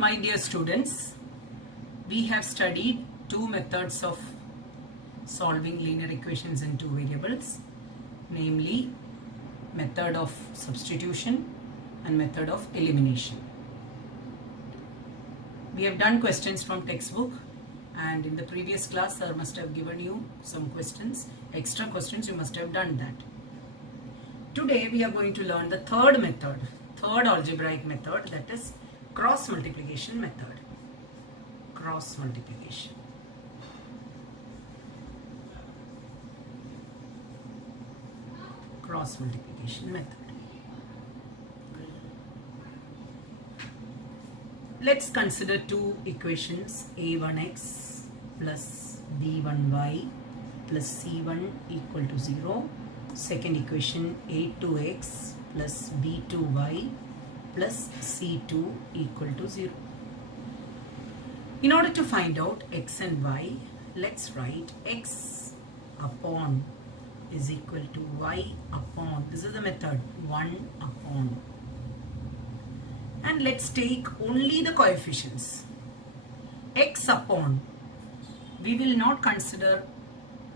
My dear students, we have studied two methods of solving linear equations in two variables, namely method of substitution and method of elimination. We have done questions from textbook, and in the previous class sir must have given you some questions, extra questions. You must have done that. Today we are going to learn the third method, third algebraic method, that is cross multiplication method. Cross multiplication. Cross multiplication method. Let's consider two equations, a1x plus b1y plus c1 equal to 0. Second equation, a2x plus b2y plus c2 equal to 0. In order to find out x and y, let's write x upon is equal to y upon. This is the method, 1 upon. And let's take only the coefficients. X upon, we will not consider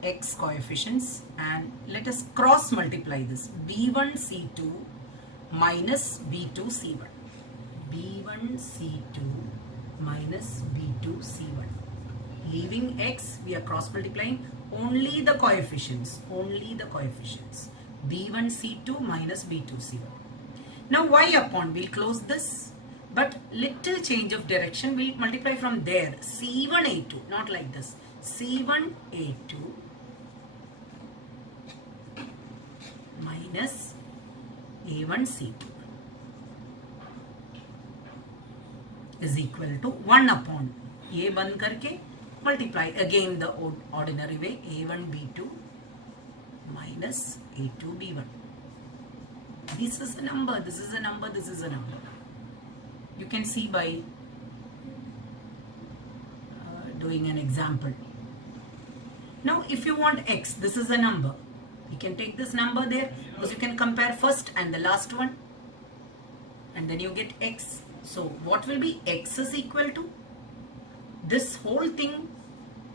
x coefficients, and let us cross multiply this. b1 c2 minus b2 c1. b1 c2 minus b2 c1. Leaving x, we are cross multiplying only the coefficients. Only the coefficients. b1 c2 minus b2 c1. Now y upon, we'll close this, but little change of direction, we'll multiply from there. c1 a2, not like this. c1 a2 minus a1 c2 is equal to 1 upon. A बंद करके multiply again the ordinary way. a1 b2 minus a2 b1. This is a number, this is a number, this is a number. You can see by doing an example. Now if you want x, this is a number. You can take this number there, because you can compare first and the last one, and then you get x. So what will be x is equal to? This whole thing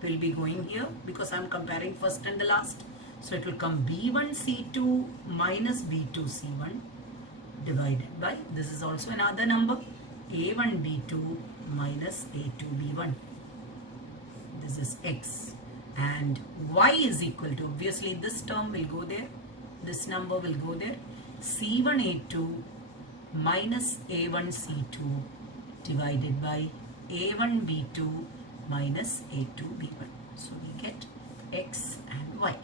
will be going here, because I am comparing first and the last. So it will come b1 c2 minus b2 c1 divided by, this is also another number, a1 b2 minus a2 b1. This is x. And y is equal to, obviously this term will go there, this number will go there, c1 a2 minus a1 c2 divided by a1 b2 minus a2 b1. So we get x and y.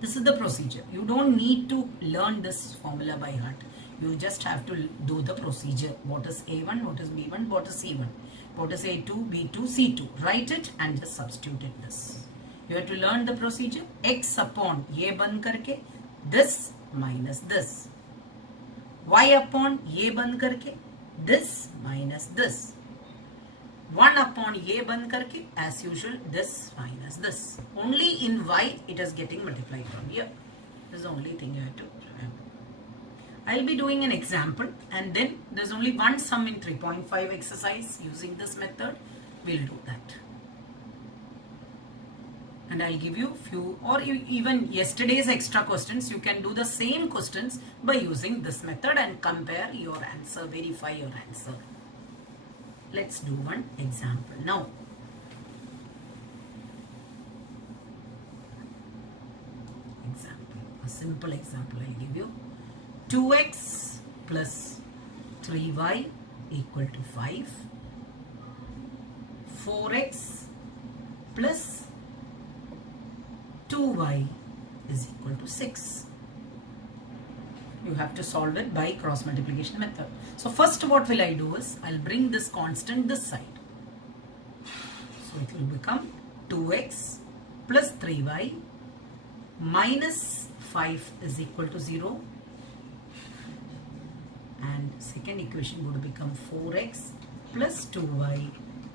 This is the procedure. You don't need to learn this formula by heart. You just have to do the procedure. What is a1, what is b1, what is c1, what is a2, b2, c2. Write it and just substitute it this. You have to learn the procedure. X upon, ye band karke, this minus this. Y upon, ye band karke, this minus this. 1 upon ye band karke, as usual, this minus this. Only in y it is getting multiplied from here. This is the only thing you have to remember. I'll be doing an example, and then there's only one sum in 3.5 exercise using this method. We'll do that. And I'll give you few, or even yesterday's extra questions. You can do the same questions by using this method and compare your answer, verify your answer. Let's do one example now. Example, a simple example I'll give you. 2x plus 3y equal to 5. 4x plus 2y is equal to 6. You have to solve it by cross multiplication method. So first what will I do is, I'll bring this constant this side. So it will become 2x plus 3y minus 5 is equal to 0. And second equation would become 4x plus 2y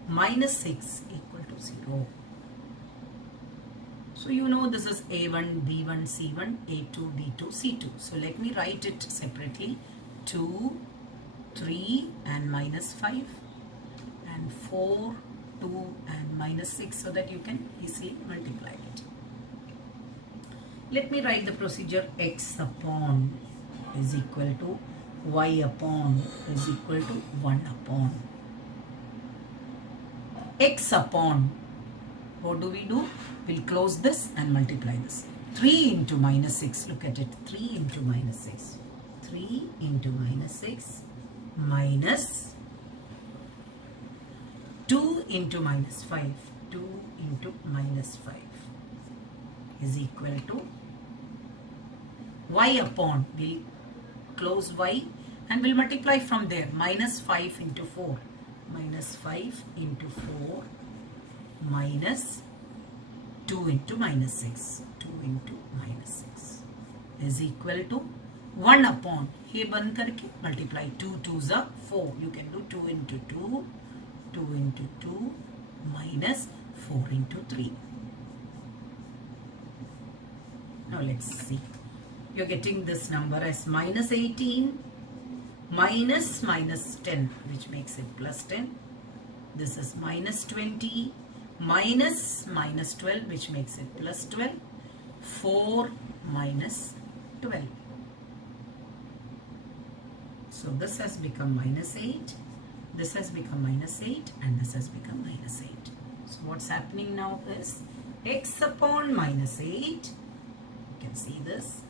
minus 6 equal to 0. So you know this is a1, b1, c1, a2, b2, c2. So let me write it separately. 2 3 and minus 5, and 4, 2 and minus 6, so that you can easily multiply it. Let me write the procedure. X upon is equal to y upon is equal to 1 upon. X upon, what do? We'll close this and multiply this. 3 into minus 6, look at it, 3 into minus 6. 3 into minus 6 minus 2 into minus 5. 2 into minus 5 is equal to y upon, we'll close y and we'll multiply from there. Minus 5 into 4. Minus 5 into 4 minus 2 into minus 6. 2 into minus 6 is equal to 1 upon. Here band karke multiply. 2 2s are 4. You can do 2 into 2. 2 into 2 minus 4 into 3. Now let's see. You're getting this number as minus 18 minus 10, which makes it plus 10. This is minus 20 minus 12, which makes it plus 12. 4 minus 12. So this has become minus 8. This has become minus 8 and this has become minus 8. So what's happening now is x upon minus 8. You can see this.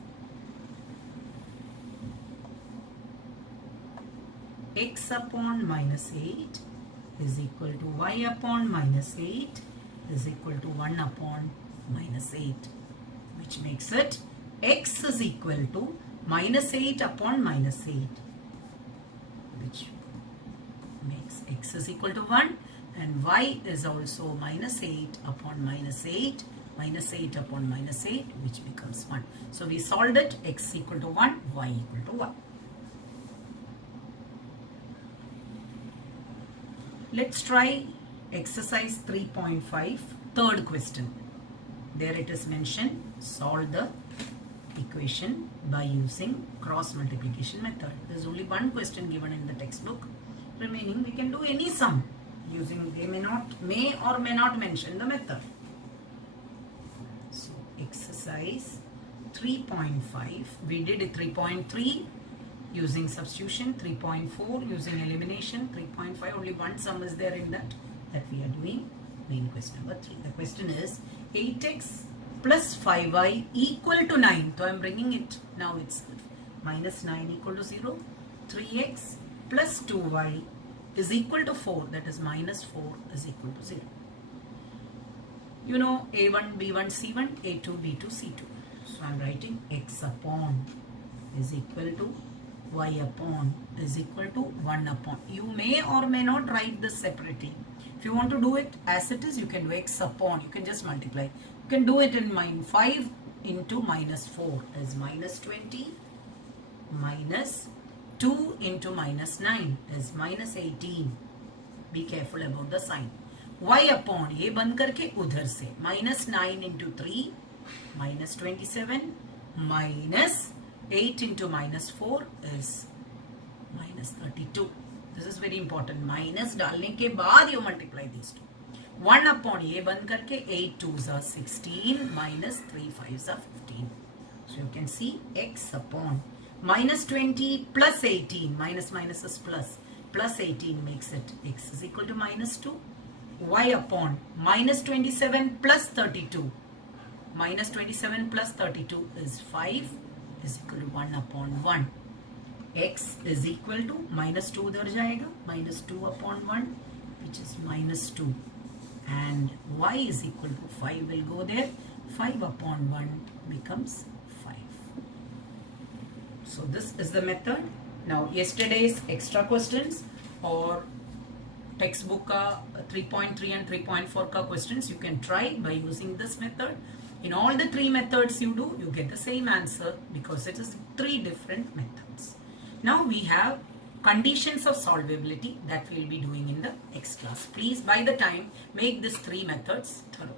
X upon minus 8 is equal to y upon minus 8 is equal to 1 upon minus 8, which makes it x is equal to minus 8 upon minus 8, which makes x is equal to 1, and y is also minus 8 upon minus 8, minus 8 upon minus 8, which becomes 1. So we solved it. X equal to 1, y equal to 1. Let's try exercise 3.5, third question. There it is mentioned, solve the equation by using cross multiplication method. There is only one question given in the textbook. Remaining we can do any sum using, they may or may not mention the method. So exercise 3.5, we did it 3.3 using substitution, 3.4 using elimination, 3.5 only one sum is there in that we are doing. Main question number 3. The question is 8x plus 5y equal to 9. So I am bringing it now itself. Minus 9 equal to 0. 3x plus 2y is equal to 4. That is minus 4 is equal to 0. You know a1, b1, c1, a2, b2, c2. So I am writing x upon is equal to y upon is equal to 1 upon. You may or may not write this separately. If you want to do it as it is, you can do x upon. You can just multiply. You can do it in mind. 5 into minus 4 is minus 20. Minus 2 into minus 9 is minus 18. Be careful about the sign. Y upon, ये बंद करके उधर से. Minus 9 into 3. Minus 27. Minus 8 into minus 4 is minus 32. This is very important. Minus डालने के बाद you multiply these two. 1 upon ये बंद करके 8 2s are 16 minus 3 5s are 15. So you can see x upon minus 20 plus 18. Minus minus is plus. Plus 18 makes it x is equal to minus 2. Y upon minus 27 plus 32. Minus 27 plus 32 is 5 is equal to 1 upon 1. X is equal to minus 2 उधर जाएगा, minus 2 upon 1, which is minus 2, and y is equal to 5 will go there. 5 upon 1 becomes 5. So this is the method. Now yesterday's extra questions or textbook का 3.3 and 3.4 का questions you can try by using this method. In all the 3 methods you do, you get the same answer because it is 3 different methods. Now we have conditions of solvability that we will be doing in the next class. Please by the time make these 3 methods thorough.